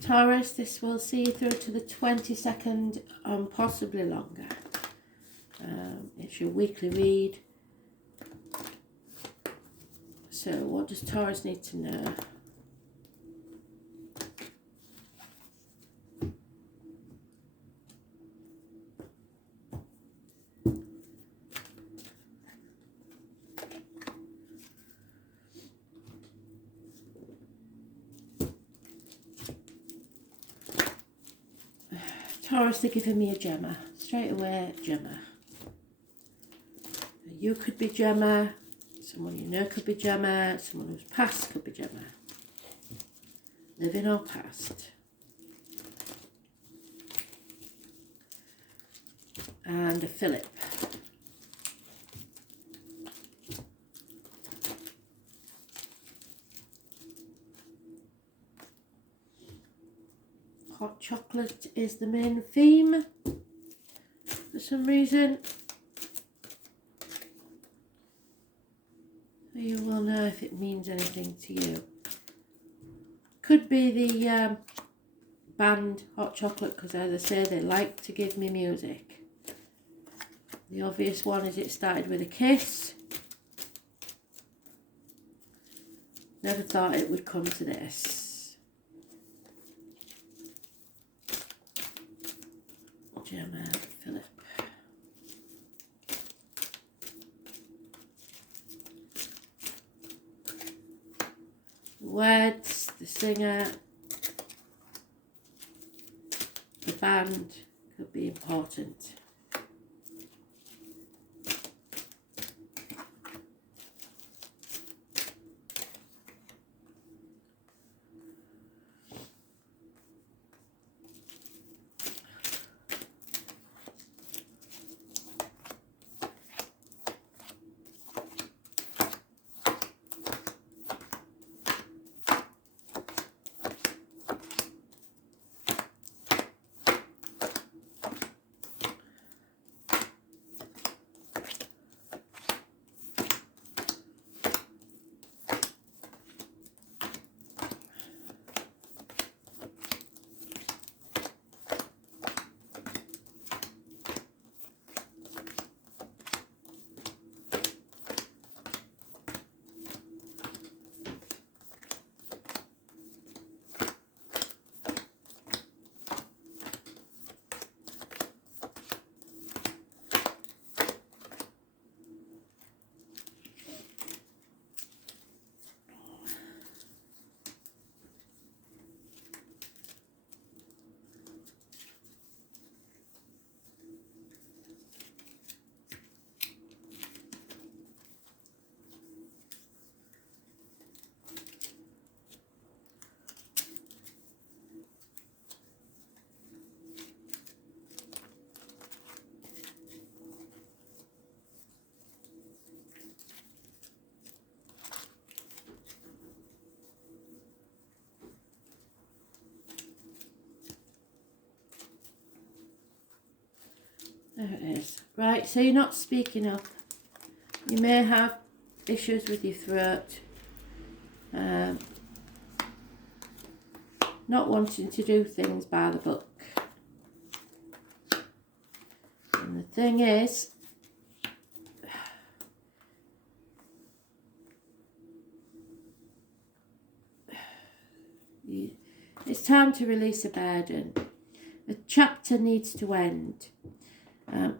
Taurus, this will see you through to the 22nd and possibly longer. It's your weekly read. So what does Taurus need to know? Taurus, they're giving me a Gemma. Straight away, Gemma. You could be Gemma. Someone you know could be Gemma. Someone who's past could be Gemma. Living or past. And a Philip. Hot chocolate is the main theme for some reason. You will know if it means anything to you. Could be the band Hot Chocolate, because as I say, they like to give me music. The obvious one is it started with a kiss. Never thought it would come to this. Gemma, Philip. Words, the singer, the band could be important. There it is. Right, so you're not speaking up. You may have issues with your throat. Not wanting to do things by the book. And the thing is, it's time to release a burden. A chapter needs to end.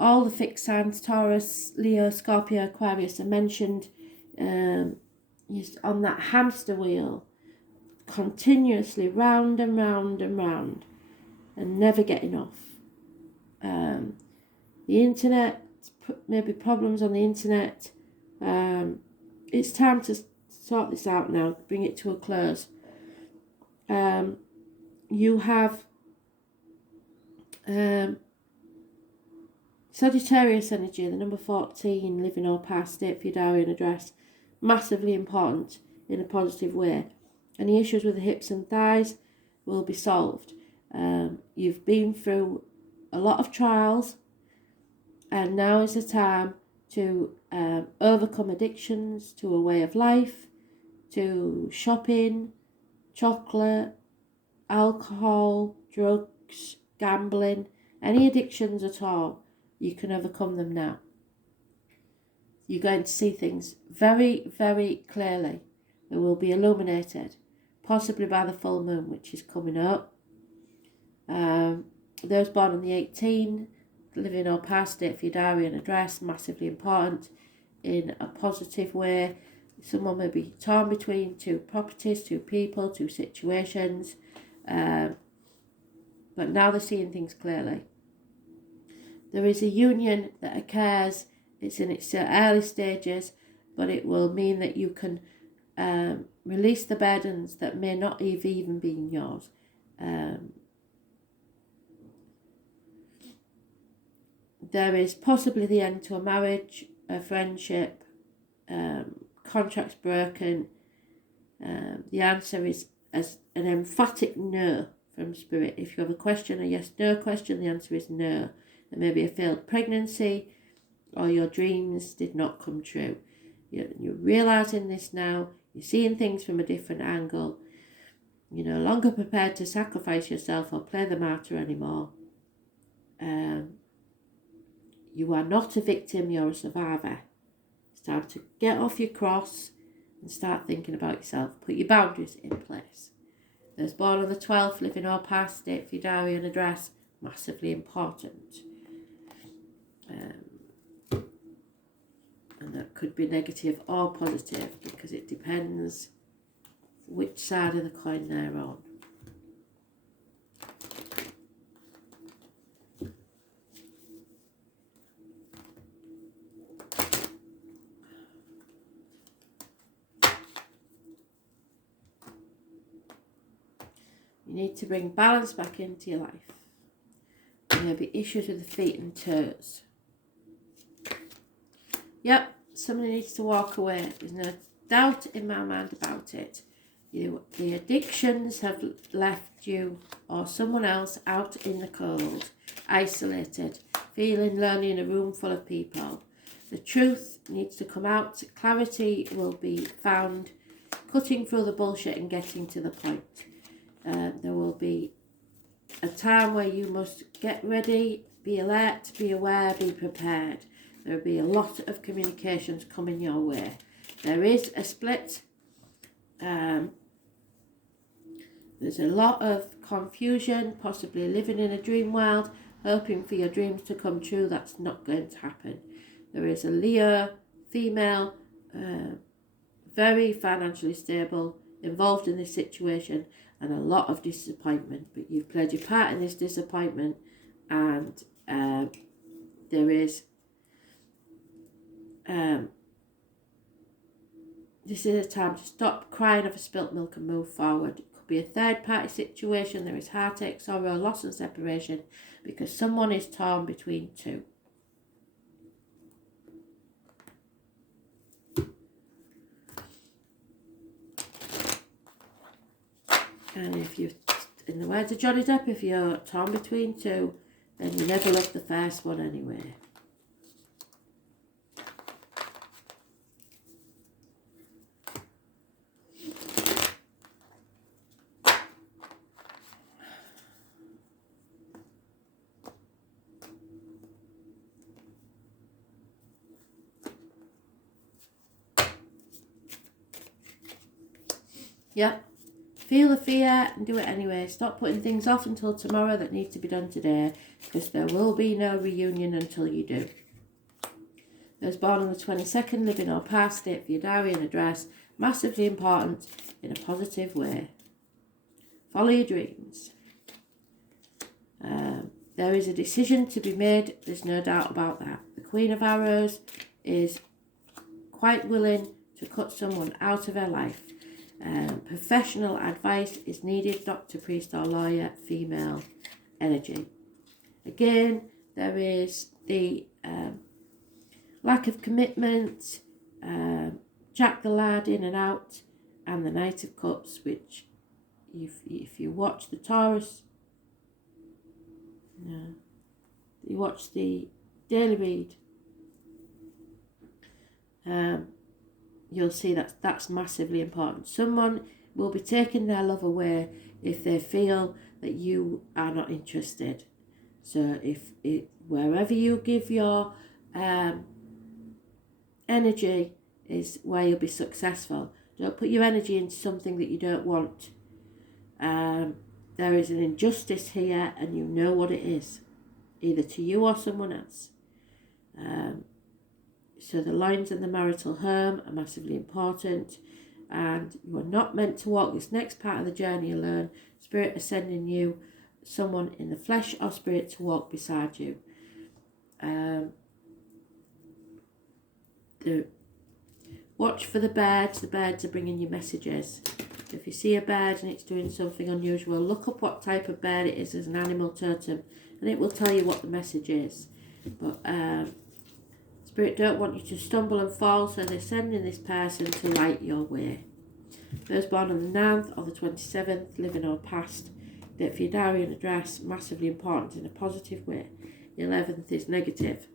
All the fixed signs, Taurus, Leo, Scorpio, Aquarius, are mentioned on that hamster wheel, continuously round and round and round, and never getting off. The internet, maybe problems on the internet. It's time to sort this out now, bring it to a close. You have Sagittarius energy, the number 14, living or past, state for your diary and address, massively important in a positive way. Any issues with the hips and thighs will be solved. You've been through a lot of trials, and now is the time to overcome addictions to a way of life, to shopping, chocolate, alcohol, drugs, gambling, any addictions at all, you can overcome them now. You're going to see things very, very clearly. They will be illuminated, possibly by the full moon, which is coming up. Those born on the 18, living or past it for your diary and address, massively important in a positive way. Someone may be torn between two properties, two people, two situations, but now they're seeing things clearly. There is a union that occurs. It's in its early stages, but it will mean that you can release the burdens that may not have even been yours. There is possibly the end to a marriage, a friendship, contracts broken. The answer is as an emphatic no from Spirit. If you have a question, a yes/no question, the answer is no. There may be a failed pregnancy, or your dreams did not come true. You're realising this now. You're seeing things from a different angle. You're no longer prepared to sacrifice yourself or play the martyr anymore. You are not a victim, you're a survivor. It's time to get off your cross and start thinking about yourself. Put your boundaries in place. Those born on the 12th, living or past, date for your diary and address, massively important. And that could be negative or positive because it depends which side of the coin they're on. You need to bring balance back into your life. There may be issues with the feet and toes. Yep, somebody needs to walk away. There's no doubt in my mind about it. The addictions have left you or someone else out in the cold, isolated, feeling lonely in a room full of people. The truth needs to come out. Clarity will be found, cutting through the bullshit and getting to the point. There will be a time where you must get ready, be alert, be aware, be prepared. There will be a lot of communications coming your way. There is a split. There's a lot of confusion, possibly living in a dream world, hoping for your dreams to come true. That's not going to happen. There is a Leo female, very financially stable, involved in this situation, and a lot of disappointment. But you've played your part in this disappointment, and there is this is a time to stop crying over spilt milk and move forward. It could be a third party situation. There is heartache, sorrow, loss and separation because someone is torn between two. And if you, in the words of Johnny Depp, if you're torn between two, then you never loved the first one anyway. Yep. Feel the fear and do it anyway. Stop putting things off until tomorrow that need to be done today, because there will be no reunion until you do. Those born on the 22nd, living or past, date for your diary and address, massively important in a positive way. Follow your dreams. There is a decision to be made. There's no doubt about that. The Queen of Arrows is quite willing to cut someone out of her life. Professional advice is needed, doctor, priest or lawyer, female energy. Again, there is the lack of commitment, Jack the Lad in and out, and the Knight of Cups, which if you watch the Taurus, you watch the daily read, you'll see that's massively important. Someone will be taking their love away. if they feel that you are not interested. So wherever you give your energy is where you'll be successful. Don't put your energy into something that you don't want. There is an injustice here, and you know what it is, either to you or someone else. So the lines in the marital home are massively important, and you are not meant to walk this next part of the journey alone. Spirit is sending you someone in the flesh or spirit to walk beside you. Watch for the birds. The birds are bringing you messages. If you see a bird and it's doing something unusual, look up what type of bird it is as an animal totem, and it will tell you what the message is. But Spirit don't want you to stumble and fall, so they're sending this person to light your way. Those born on the 9th or the 27th, living or past. Date for your diary and address, massively important in a positive way. The 11th is negative.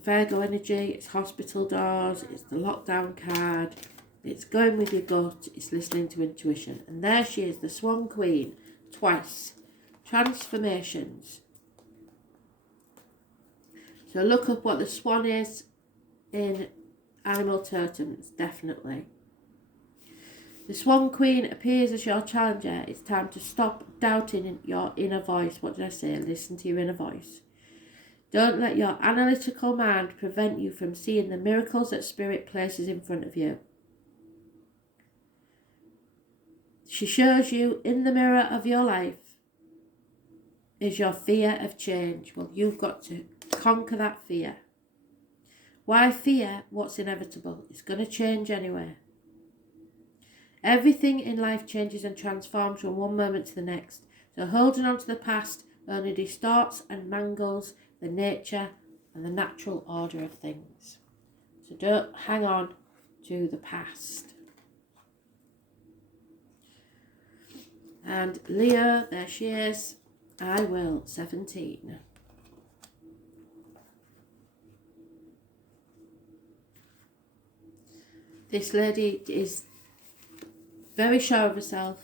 Virgo energy, it's hospital doors, it's the lockdown card, it's going with your gut, it's listening to intuition. And there she is, the Swan Queen, twice. Transformations. So look up what the swan is in animal totems, definitely. The Swan Queen appears as your challenger. It's time to stop doubting your inner voice. What did I say? Listen to your inner voice. Don't let your analytical mind prevent you from seeing the miracles that Spirit places in front of you. She shows you in the mirror of your life is your fear of change. Well, you've got to conquer that fear. Why fear what's inevitable? It's going to change anyway. Everything in life changes and transforms from one moment to the next. So holding on to the past only distorts and mangles the nature and the natural order of things. So don't hang on to the past. And Leo, there she is. I will, 17. This lady is very sure of herself.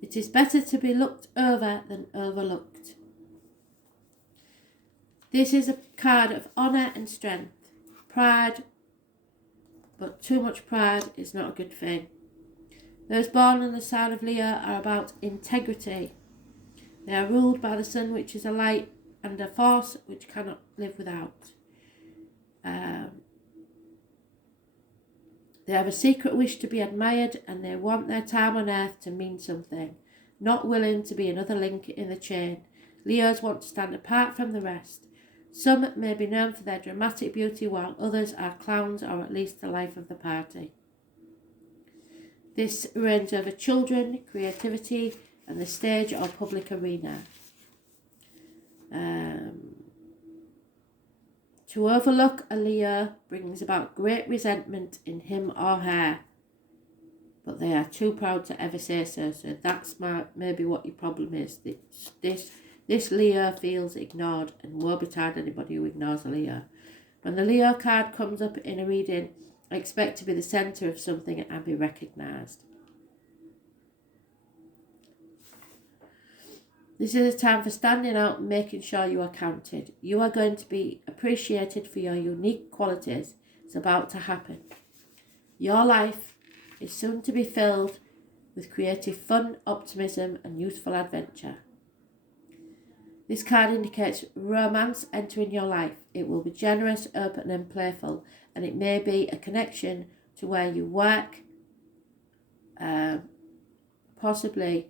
It is better to be looked over than overlooked. This is a card of honour and strength. Pride, but too much pride is not a good thing. Those born on the sign of Leo are about integrity. They are ruled by the sun, which is a light and a force which cannot live without. They have a secret wish to be admired, and they want their time on earth to mean something, not willing to be another link in the chain. Leos want to stand apart from the rest. Some may be known for their dramatic beauty, while others are clowns or at least the life of the party. This reigns over children, creativity, and the stage or public arena. To overlook a Leo brings about great resentment in him or her, but they are too proud to ever say so. So that's maybe what your problem is. This Leo feels ignored, and woe betide anybody who ignores a Leo. When the Leo card comes up in a reading, expect to be the centre of something and be recognised. This is a time for standing out and making sure you are counted. You are going to be appreciated for your unique qualities. It's about to happen. Your life is soon to be filled with creative fun, optimism, and youthful adventure. This card indicates romance entering your life. It will be generous, open, and playful, and it may be a connection to where you work, possibly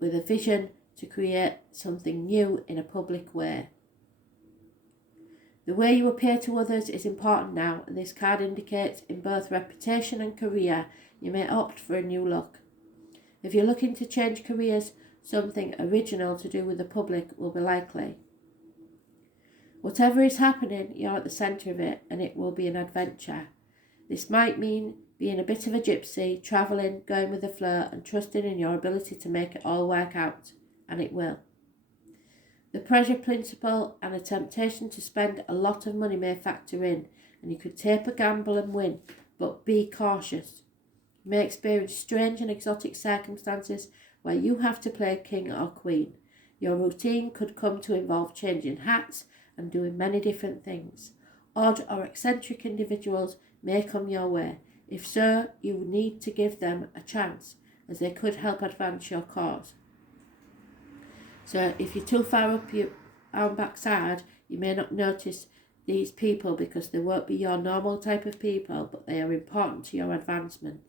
with a vision to create something new in a public way. The way you appear to others is important now, and this card indicates in both reputation and career you may opt for a new look. If you're looking to change careers, something original to do with the public will be likely. Whatever is happening, you're at the centre of it, and it will be an adventure. This might mean being a bit of a gypsy, travelling, going with the flow, and trusting in your ability to make it all work out. And it will. The pressure principle and a temptation to spend a lot of money may factor in, and you could take a gamble and win, but be cautious. You may experience strange and exotic circumstances where you have to play king or queen. Your routine could come to involve changing hats and doing many different things. Odd or eccentric individuals may come your way. If so, you need to give them a chance, as they could help advance your cause. So if you're too far up your own backside, you may not notice these people because they won't be your normal type of people, but they are important to your advancement.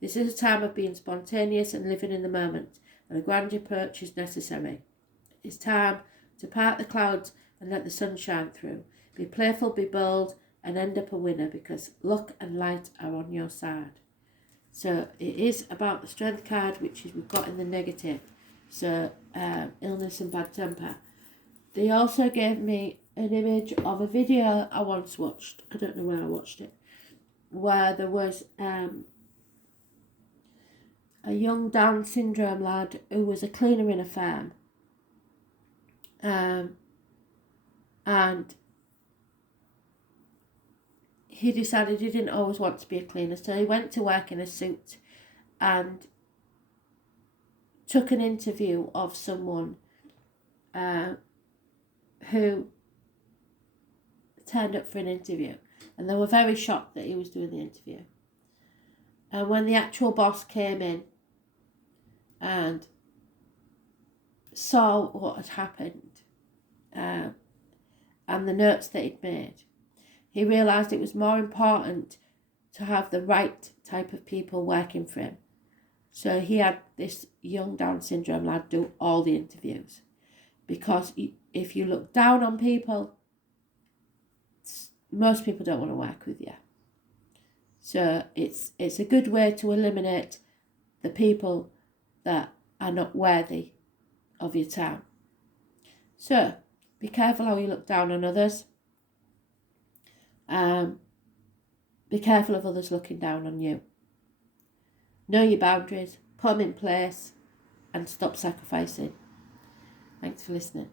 This is a time of being spontaneous and living in the moment, and a grand approach is necessary. It's time to part the clouds and let the sun shine through. Be playful, be bold, and end up a winner, because luck and light are on your side. So it is about the strength card, which is we've got in the negative. So illness and bad temper. They also gave me an image of a video I once watched. I don't know where I watched it. Where there was a young Down syndrome lad who was a cleaner in a farm. And he decided he didn't always want to be a cleaner, so he went to work in a suit and took an interview of someone who turned up for an interview, and they were very shocked that he was doing the interview. And when the actual boss came in and saw what had happened and the notes that he'd made, he realised it was more important to have the right type of people working for him. So he had this young Down syndrome lad do all the interviews, because if you look down on people, most people don't want to work with you. So it's a good way to eliminate the people that are not worthy of your time. So be careful how you look down on others. Be careful of others looking down on you. Know your boundaries, put them in place, and stop sacrificing. Thanks for listening.